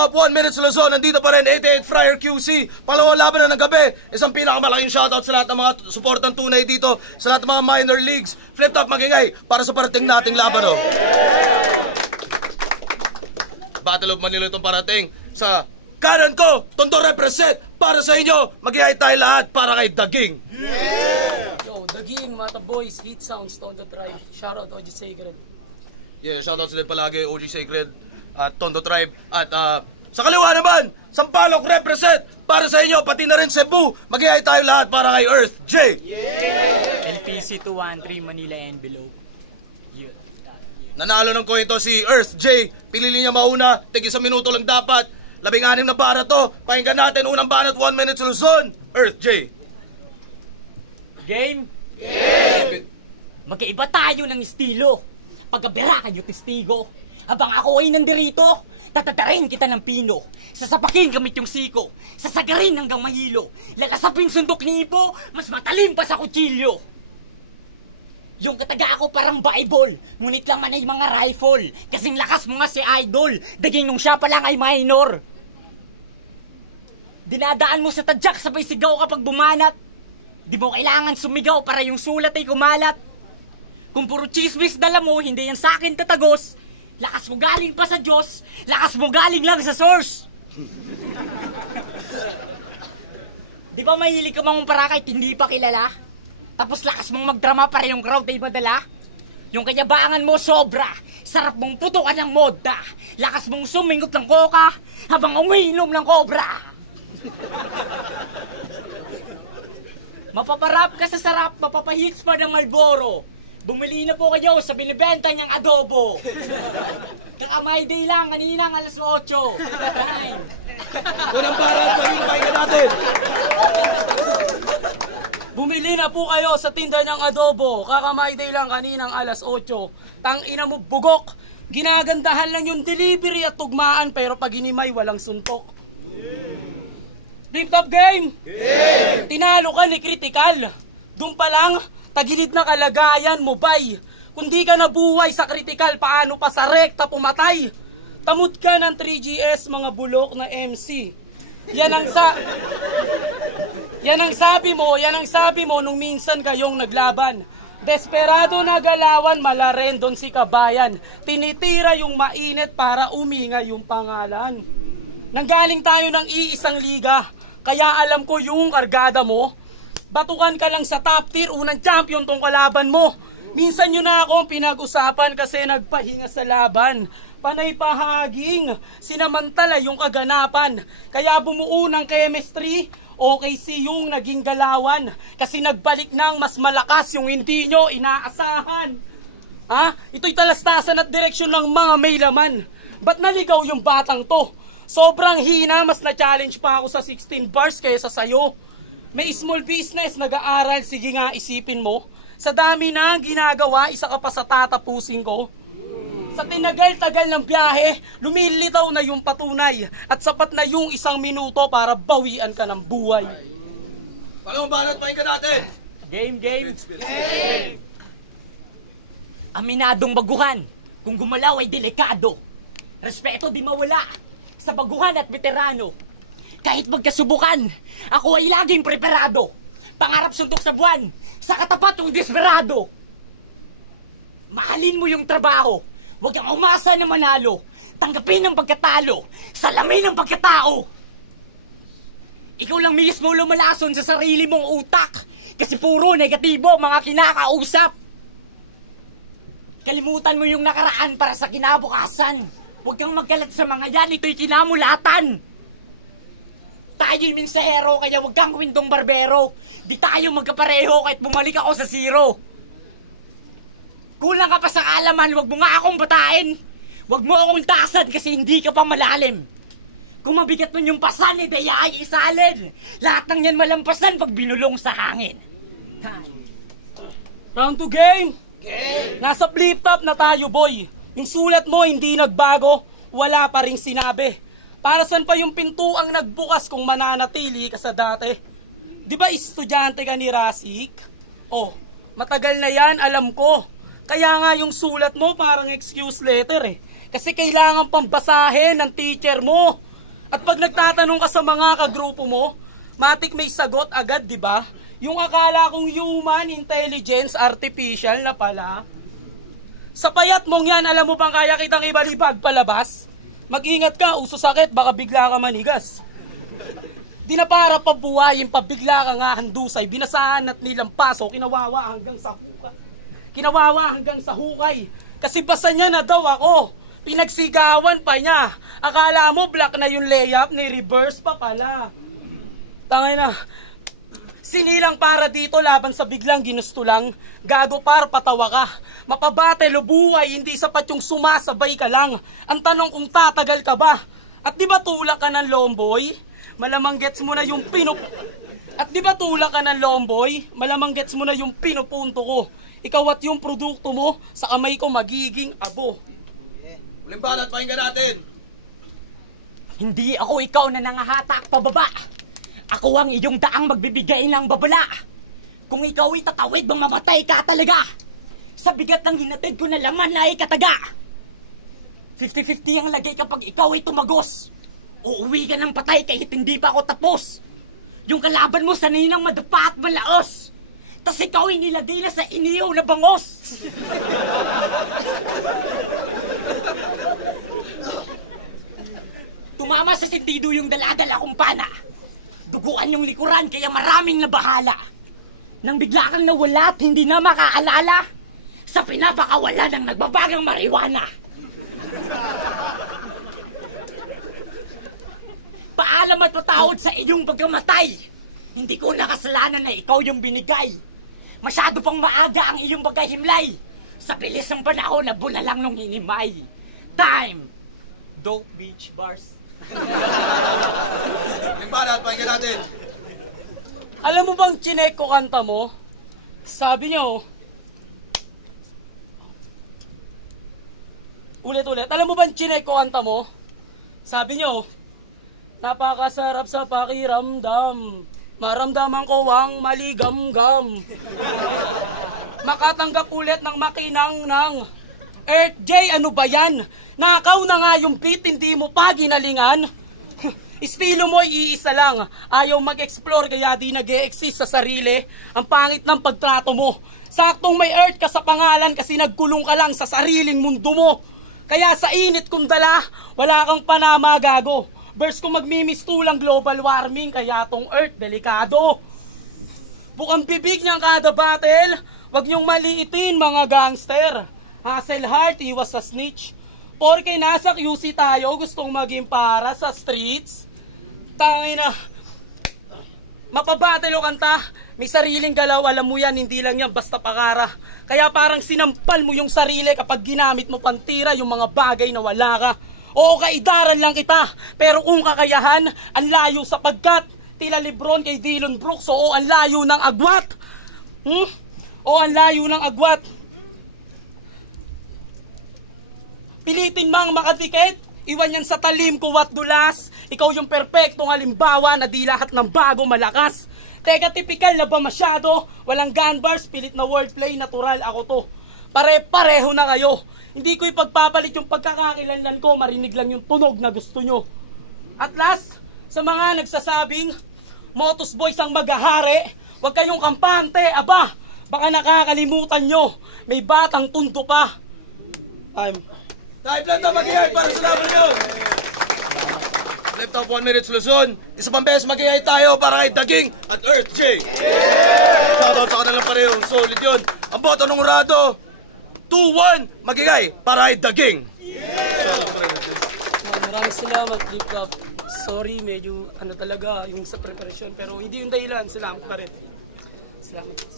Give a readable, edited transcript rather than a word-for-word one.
Top 1 minutes Luzon, nandito pa rin 88 Friar QC. Palawang laban na ng gabi. Isang pinakamalaking shoutout sa lahat ng mga supportang tunay dito, sa lahat ng mga minor leagues. Flip Top, magingay para sa parating nating laban. Battle of Manila itong parating. Sa kanan ko, Tondo represent. Para sa inyo, magingay tayo lahat para kay Daging. Yo, Daging, Mata Boys, Heat Sounds, Tondo Tribe. Shoutout OG Sacred. Yeah, shoutout sila palagi, OG Sacred at Tondo Tribe. At sa kaliwa naman, Sampaloc represent para sa inyo, pati na rin Cebu. Mag-iay tayo lahat para kay Earth J. LPC 213 Manila and below. Nanalo ng coin to si Earth J. Pinili niya mauna, tig isang minuto lang dapat. 16 na para to. Pakinggan natin unang banat, 1 minute Luzon. Earth J. Game? Magkaiba tayo ng estilo. Pagkabira kayo testigo. Habang ako ay nandirito, tatatarin kita ng pino. Sasapakin gamit yung siko. Sasagarin hanggang mahilo. Lalasapin sundok ni Ipo, mas matalim pa sa kutsilyo. Yung kataga ako parang Bible, ngunit lang man ay mga rifle. Kasing lakas mo nga si Idol, daging nung siya pa lang ay minor. Dinadaan mo sa tadyak sabay sigaw kapag bumanat. Di mo kailangan sumigaw para yung sulat ay kumalat. Kung puro chismis dala mo, hindi yan sa akin tatagos. Lakas mo galing pa sa Diyos, lakas mo galing lang sa source. Di ba mahilig ka mangumpara kahit hindi pa kilala? Tapos lakas mong magdrama para yung crowd ay madala? Yung kayabangan mo sobra, sarap mong putukan ng moda. Lakas mong sumingot ng coca, habang umiinom ng cobra. Mapaparap ka sa sarap, mapapahits pa ng Marlboro. Bumili na po kayo sa binibenta niyang adobo. Kakamay day lang, kaninang alas 8. Unang barat, pakinggan natin. Bumili na po kayo sa tinda ng adobo. Kakamay day lang, kaninang alas 8. Tang ina mo bugok. Ginagandahan lang yung delivery at tugmaan, pero pag hinimay, walang suntok. Flip Top game! Tinalo ka ni Critical. Doon pa lang, tagilid na kalagayan mo, bay. Kung di ka nabuhay sa critical, paano pa sa rekta pumatay? Tamod ka ng 3GS, mga bulok na MC. Yan ang sabi mo nung minsan kayong naglaban. Desperado na galawan, malaren doon si kabayan. Tinitira yung mainit para umingay yung pangalan. Nanggaling tayo ng iisang liga, kaya alam ko yung kargada mo. Batukan ka lang sa top tier, unang champion tong kalaban mo. Minsan yun na akong pinag-usapan kasi nagpahinga sa laban. Panay pahaging, sinamantala yung kaganapan. Kaya bumuo ng chemistry, OKC yung naging galawan. Kasi nagbalik ng mas malakas yung hindi nyo inaasahan. Ito'y talastasan at direksyon ng mga may laman. Ba't naligaw yung batang to? Sobrang hina, mas na-challenge pa ako sa 16 bars kaysa sayo. May small business, nag-aaral, sige nga isipin mo. Sa dami na ginagawa, isa ka pa sa tatapusin ko. Sa tinagal-tagal ng biyahe, lumilitaw na yung patunay. At sapat na yung 1 minuto para bawian ka ng buhay. Palawang banat, pakinggan natin. Game! Aminadong baguhan, kung gumalaw ay delikado. Respeto di mawala sa baguhan at veterano. Kahit magkasubukan, ako ay laging preparado. Pangarap suntok sa buwan, sa katapat yung desperado. Mahalin mo yung trabaho, huwag kang umasa na manalo. Tanggapin ang pagkatalo, salamin ang pagkatao. Ikaw lang mismo lumalason sa sarili mong utak, kasi puro negatibo mga kinakausap. Kalimutan mo yung nakaraan para sa kinabukasan. Huwag kang magkalat sa mga yan, ito'y kinamulatan. Tayo yung minsahero, kaya wag kang windong barbero. Di tayo magkapareho kahit bumalik ako sa zero. Kulang ka pa sa kaalaman, wag mo nga akong batain. Wag mo akong tasan kasi hindi ka pa malalim. Kung mabigat nun yung pasan, daya ay isalin. Lahat ng yan malampasan pag binulong sa hangin. Round 2 game! Nasa flip top na tayo, boy. Yung sulat mo hindi nagbago, wala pa ring sinabi. Para saan pa yung pintuang nagbukas kung mananatili ka sa dati? Di ba estudyante ka ni Rasik? Oh, matagal na yan, alam ko. Kaya nga yung sulat mo parang excuse letter eh. Kasi kailangan pang basahin ng teacher mo. At pag nagtatanong ka sa mga kagrupo mo, matik may sagot agad, di ba? Yung akala kong human intelligence, artificial na pala. Sa payat mong yan, alam mo bang kaya kitang ibalibag palabas? Mag-ingat ka, uso sakit, baka bigla ka manigas. Di na para pabuhayin, pabigla ka nga handusay, binasahan at nilampaso, kinawawa hanggang sa hukay. Kinawawa hanggang sa hukay. Kasi basa niya na daw ako. Pinagsigawan pa niya. Akala mo black na yung layup, ni reverse pa pala. Tangay na. Sinilang para dito laban sa biglang ginusto lang. Gago par patawa ka. Mapabate lubuhay, hindi sapat yung sumasabay ka lang. Ang tanong kung tatagal ka ba? At di ba tulak ka ng lomboy? Malamang gets mo na yung At di ba tulak ka ng lomboy? Malamang gets mo na yung pinupunto ko. Ikaw at yung produkto mo, sa kamay ko magiging abo. Uling banat, pakinggan natin. Hindi ako ikaw na nangahatak pababa. Ako ang iyong daang magbibigay ng babala. Kung ikaw ay tatawid, mamamatay ka talaga. Sa bigat ng hinatid ko na laman na ay kataga. 50-50 ang lagay kapag ikaw ay tumagos. Uuwi ka ng patay kahit hindi pa ako tapos. Yung kalaban mo sanay nang madapa at malaos. Tas ikaw ay nilagay na sa iniyaw na bangos. Tumama sa sentido yung daladala kong pana. Duguan yung likuran kaya maraming nabahala. Nang bigla kang nawala at hindi na makaalala, sa pinapakawala ng nagbabagang marijuana. Paalam at patawad sa iyong pagkamatay. Hindi ko nakasalanan na ikaw yung binigay. Masyado pang maaga ang iyong pagkahimlay. Sa bilis ng panahon na bula lang nung hinimay. Time! Dope Beach Bars. Uling banat, pakinggan natin. Alam mo bang chinek ko kanta mo? Sabi niyo, ulit-ulit, alam mo bang chinek ko kanta mo? Sabi niyo, napakasarap sa pakiramdam, maramdaman ko ang maligamgam. Makatanggap ulit ng makinang ng Earth J, ano ba yan? Nakaw na nga yung beat, hindi mo pa ginalingan. Estilo mo iisa lang. Ayaw mag-explore kaya di nag-e-exist sa sarili. Ang pangit ng pagtrato mo. Saktong may earth ka sa pangalan kasi nagkulong ka lang sa sariling mundo mo. Kaya sa init kong dala, wala kang panama gago. Verse ko magmimistulang global warming kaya tong earth delikado. Bukang bibig niyang kada battle, wag niyong maliitin mga gangster. Hustle hard, iwas sa snitch. Porke nasa QC tayo, gustong maging para sa streets. Tangina, mapabatelo kanta, may sariling galaw, alam mo yan, hindi lang yan basta pakara. Kaya parang sinampal mo yung sarili kapag ginamit mo pantira yung mga bagay na wala ka. Oo, kaidaran lang kita, pero kung kakayahan, ang layo sapagkat tila Lebron kay Dillon Brooks, oo, ang layo ng agwat. Oo, ang layo ng agwat. Pilitin mang makadikit, iwan yan sa talim ko at dulas. Ikaw yung perpektong halimbawa na di lahat ng bago malakas. Teka, tipikal na ba masyado? Walang gun bars, pilit na wordplay, natural ako to. Pare-pareho na kayo. Hindi ko ipagpapalit yung pagkakakilanlan ko, marinig lang yung tunog na gusto nyo. At last, sa mga nagsasabing, Motos Boys ang maghahari, huwag kayong kampante, aba, baka nakakalimutan nyo, may batang tunto pa. Time lang na mag-i-high para sa laban nyo. Flip top 1 minutes Luzon. Isa pang beses mag-i-high tayo para kay Daging at Earth J. Shoutout sa kanilang parehong solid yun. Ang boto ng Urado, 2-1 mag-i-high para kay Daging. Maraming salamat, Flip Top. Sorry, medyo ano talaga yung sa preparasyon. Pero hindi yung dahilan. Salamat pa rin. Salamat.